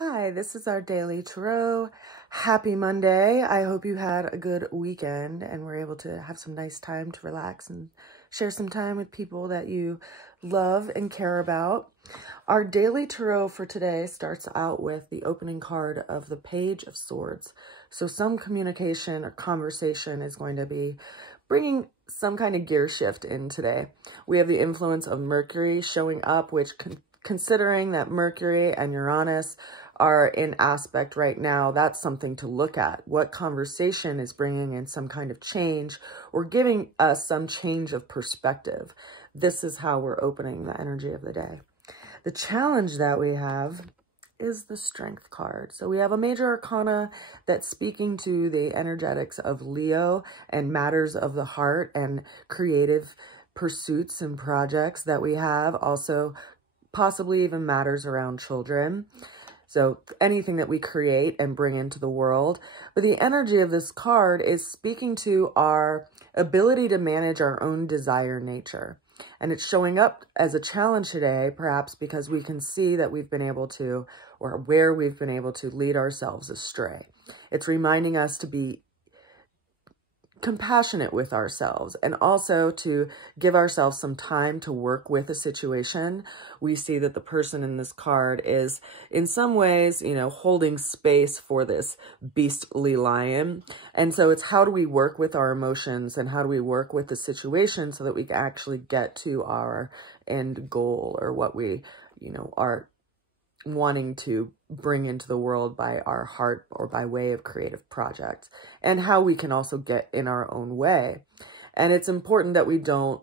Hi, this is our daily tarot. Happy Monday. I hope you had a good weekend and were able to have some nice time to relax and share some time with people that you love and care about. Our daily tarot for today starts out with the opening card of the Page of Swords. So some communication or conversation is going to be bringing some kind of gear shift in today. We have the influence of Mercury showing up, which considering that Mercury and Uranus are in aspect right now, that's something to look at. What conversation is bringing in some kind of change or giving us some change of perspective. This is how we're opening the energy of the day. The challenge that we have is the Strength card. So we have a major arcana that's speaking to the energetics of Leo and matters of the heart and creative pursuits and projects that we have. Also, possibly even matters around children. So anything that we create and bring into the world. But the energy of this card is speaking to our ability to manage our own desire nature. And it's showing up as a challenge today, perhaps because we can see that we've been able to, or where we've been able to lead ourselves astray. It's reminding us to be compassionate with ourselves and also to give ourselves some time to work with a situation. We see that the person in this card is in some ways, holding space for this beastly lion. And so it's how do we work with our emotions and how do we work with the situation so that we can actually get to our end goal or what we, are wanting to bring into the world by our heart or by way of creative projects, and how we can also get in our own way. And it's important that we don't,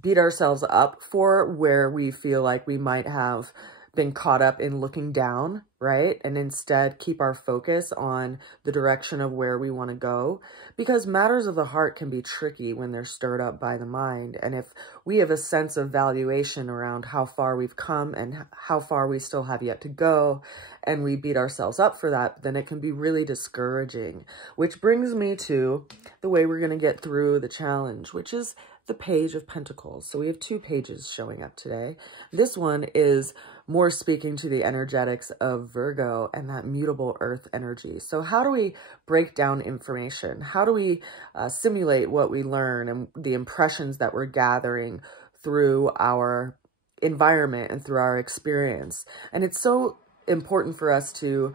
beat ourselves up for where we feel like we might have been caught up in looking down, right? And instead keep our focus on the direction of where we want to go, because matters of the heart can be tricky when they're stirred up by the mind. And if we have a sense of valuation around how far we've come and how far we still have yet to go, and we beat ourselves up for that, then it can be really discouraging. Which brings me to the way we're going to get through the challenge, which is the Page of Pentacles. So we have two pages showing up today. This one is more speaking to the energetics of Virgo and that mutable earth energy. So how do we break down information? How do we simulate what we learn and the impressions that we're gathering through our environment and through our experience? And it's so important for us to,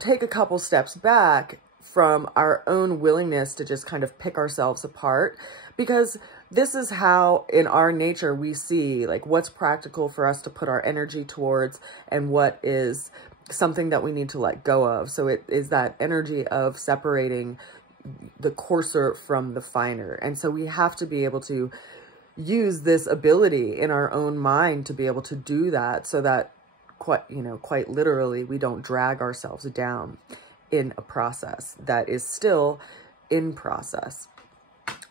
take a couple steps back from our own willingness to just kind of pick ourselves apart, because this is how in our nature we see like what's practical for us to put our energy towards and what is something that we need to let go of. So it is that energy of separating the coarser from the finer. And so we have to be able to use this ability in our own mind to be able to do that, so that quite literally we don't drag ourselves down in a process that is still in process.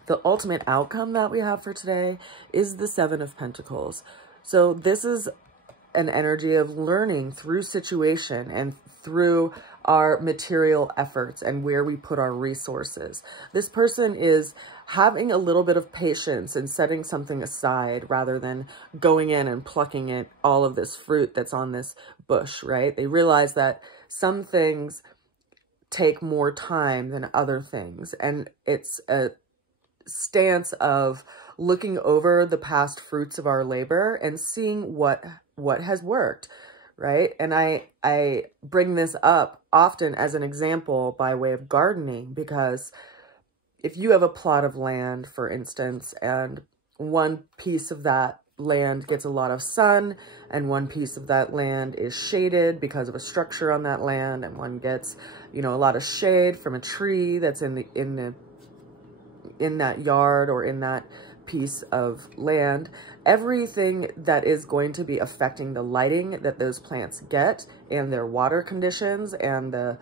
The ultimate outcome that we have for today is the Seven of Pentacles. So this is an energy of learning through situation and through our material efforts and where we put our resources. This person is having a little bit of patience and setting something aside rather than going in and plucking it, all of this fruit that's on this bush, right? They realize that some things take more time than other things. And it's a stance of looking over the past fruits of our labor and seeing what has worked, right? And I bring this up often as an example by way of gardening, because if you have a plot of land, for instance, and one piece of that land gets a lot of sun and one piece of that land is shaded because of a structure on that land, and one gets, a lot of shade from a tree that's in that yard or in that piece of land, everything that is going to be affecting the lighting that those plants get and their water conditions and the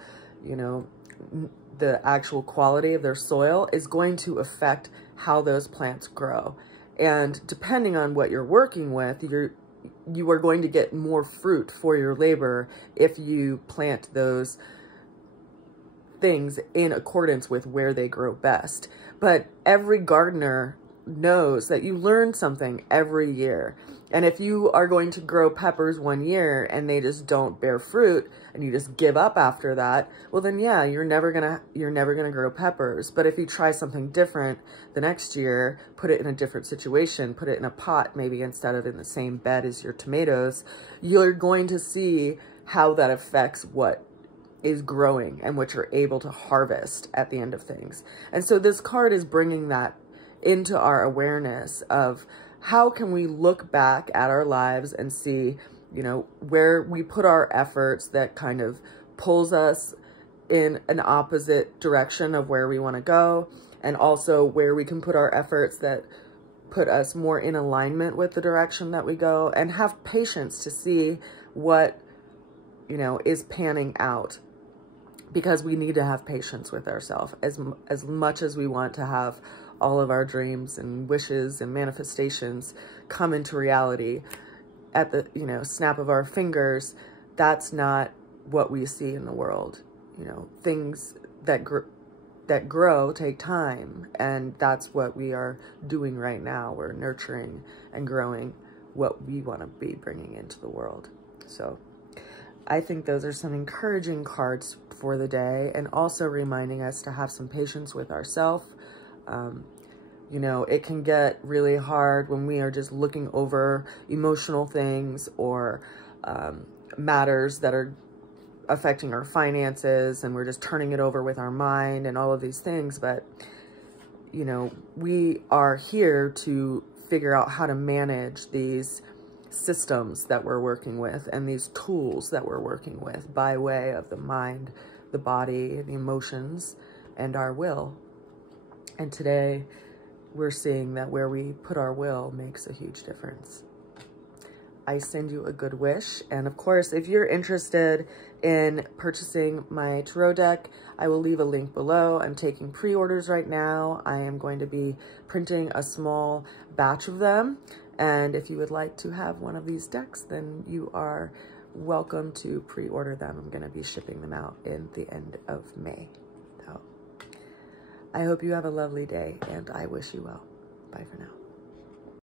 actual quality of their soil is going to affect how those plants grow. And depending on what you're working with, you are going to get more fruit for your labor if you plant those things in accordance with where they grow best. But every gardener knows that you learn something every year. And if you are going to grow peppers one year and they just don't bear fruit and you just give up after that, well then yeah, you're never gonna grow peppers. But if you try something different the next year, put it in a different situation, put it in a pot maybe instead of in the same bed as your tomatoes, you're going to see how that affects what is growing and what you're able to harvest at the end of things. And so this card is bringing that into our awareness of how can we look back at our lives and see, you know, where we put our efforts that kind of pulls us in an opposite direction of where we want to go, and also where we can put our efforts that put us more in alignment with the direction that we go, and have patience to see what, you know, is panning out. Because we need to have patience with ourselves as much as we want to have all of our dreams and wishes and manifestations come into reality at the, you know, snap of our fingers. That's not what we see in the world. You know, things that grow take time, and that's what we are doing right now. We're nurturing and growing what we want to be bringing into the world. So I think those are some encouraging cards for the day, and also reminding us to have some patience with ourselves. You know, it can get really hard when we are just looking over emotional things or matters that are affecting our finances, and we're just turning it over with our mind and all of these things. But, you know, we are here to figure out how to manage these systems that we're working with and these tools that we're working with by way of the mind, the body, the emotions, and our will. And today we're seeing that where we put our will makes a huge difference. I send you a good wish. And of course, if you're interested in purchasing my tarot deck, I will leave a link below. I'm taking pre-orders right now. I am going to be printing a small batch of them. And if you would like to have one of these decks, then you are welcome to pre-order them. I'm going to be shipping them out in the end of May. So I hope you have a lovely day, and I wish you well. Bye for now.